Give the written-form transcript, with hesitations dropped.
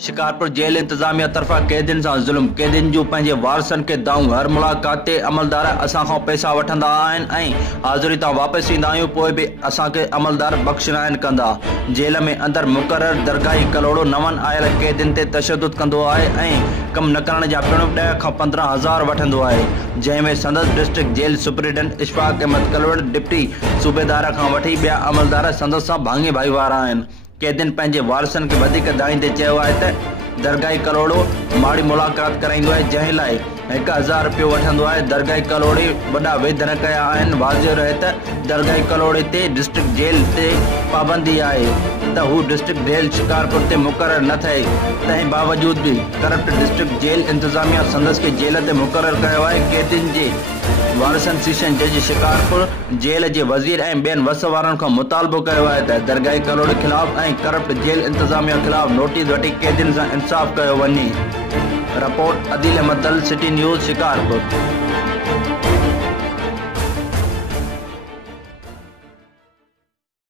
शिकारपुर जेल इंतजामिया तरफा कैदियुनि सां ज़ुल्म। कैदियुनि जूं पंहिंजे वारसनि खे दाऊं। हर मुलाक़ात ते अमलदार असां खां पैसा वठंदा आहिनि ऐं हाज़िरी तां वापसि ईंदा आहियूं, पोइ बि असांखे अमलदार बख़्शिनाइन कंदा। जेल में अंदर मुक़रर दरगाही कलोड़ो नवनि आयल कैदियुनि ते तशद्दुद कंदो आहे ऐं कम न करण जा पिणु 10 खां 15,000 वठंदो आहे, जंहिंमें संदसि district jail superintendent Ishfaq Ahmed Kalwar deputy सूबेदार खां वठी ॿिया अमलदार संदसि सां भाङे भाईवार आहिनि। कैदियुनि पंहिंजे वारसनि खे वधीक दाईंदे चयो आहे त दरगाही कलोड़ो माड़ी मुलाक़ात कराईंदो आहे, जंहिं लाइ 1000 रुपयो वठंदो आहे। दरगाही कलोड़े वॾा वेद न कया आहिनि। वाज़िह रहे त दरगाही कलोड़े ते डिस्ट्रिक्ट जेल ते पाबंदी आहे त हू डिस्ट्रिक्ट जेल शिकारपुर ते मुक़रर न थिए। तंहिं बावजूद बि करप्ट डिस्ट्रिक्ट जेल इंतजामिया संदसि खे जेल ते मुक़रर कयो आहे। कैदियुनि जे वारसनि सेशन जज शिकारपुर जेल जे वज़ीर ऐं ॿियनि वस वारनि खां मुतालबो कयो आहे त दरगाही कलोड़े ख़िलाफ़ ऐं करप्ट जेल इंतजामिया ख़िलाफ़ नोटिस वठी कैदियुनि सां इंसाफ़ कयो वञे। Report Adeel Ahmed, city news, Shikarpur.